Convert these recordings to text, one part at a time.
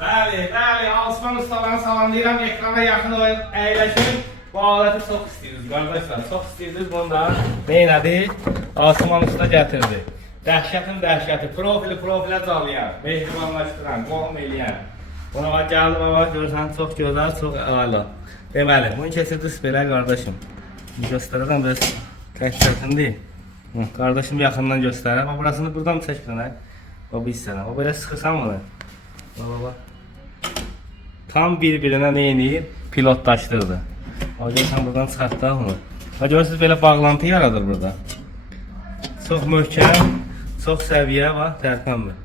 Bəli, Osman ustalarını salamlayıram. Ekrana yaxın əyləşin. Bu aləti çox istəyirsiniz, qardaşlar. Çox istəyirsiniz. Bunu da neynədir? Osman usta gətirdi. Dəhşətin dəhşəti. Profilə calayan, mehribanlaşdıran, qohum eləyən. Buna bax, gəldi baba, görürsən, çox gözəl, çox əla. Deməli, bunu kesirdiniz belə, qardaşım. Göstərərəm, biraz təkcətindir. Qardaşım yaxından göstərir. Burasını buradan mı çəkilən? O bir hissədən. O belə sıxırsan bunu. Baba. Tam bir-birinə neyini pilotlaşdırdı. O görürsən buradan çıxartdı onu. Görürsünüz belə bağlantı yaradır burada. Çox möhkəm, çox səviyyə var, tərpənmir.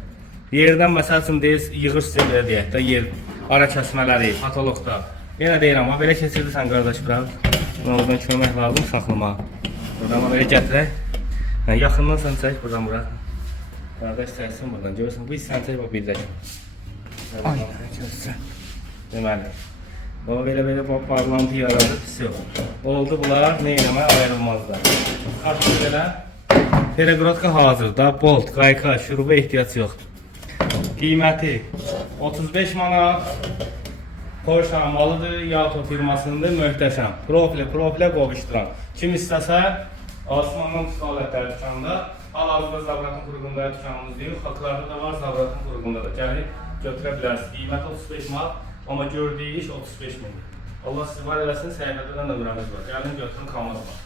Yerdən məsəl üçün yığırsınız belə deyək də yer, ara kəsmələri, patoloqda. Yenə deyirəm, amma belə keçirdirsən qardaş biraz. Oradan kömək lazım saxlamağa. Buradan belə gətirək. Yaxından sən çək, buradan bura. Qardaş çəksin buradan, görürsən, bu hissəni çək, bu birdək. Ay, görürsən. Deməli. O belə bağlantı yaradır, pis yox. Oldu bunlar, neynəmə ayrılmazlar. Artıq belə pereqrodka hazırda, bolt, qayka, şuruba ehtiyac yoxdur. Qiyməti 35 manat. Porsche malıdır, Yato firmasındır, möhtəşəm. Profilə qovuşduran. Kim istəsə, Osmanlı Ustalar dükanında, hal-hazırda Zabratın qurğunda dükanımız deyil, xalqlarda da var, Zabratın qurğunda da. Gəlib götürə bilərsiniz. Qiyməti 35 manat, amma gördüyü iş 35 min. Allah sizi var eləsin, səhifədə də nömrəmiz var. Gəlin götürün, kamaz var.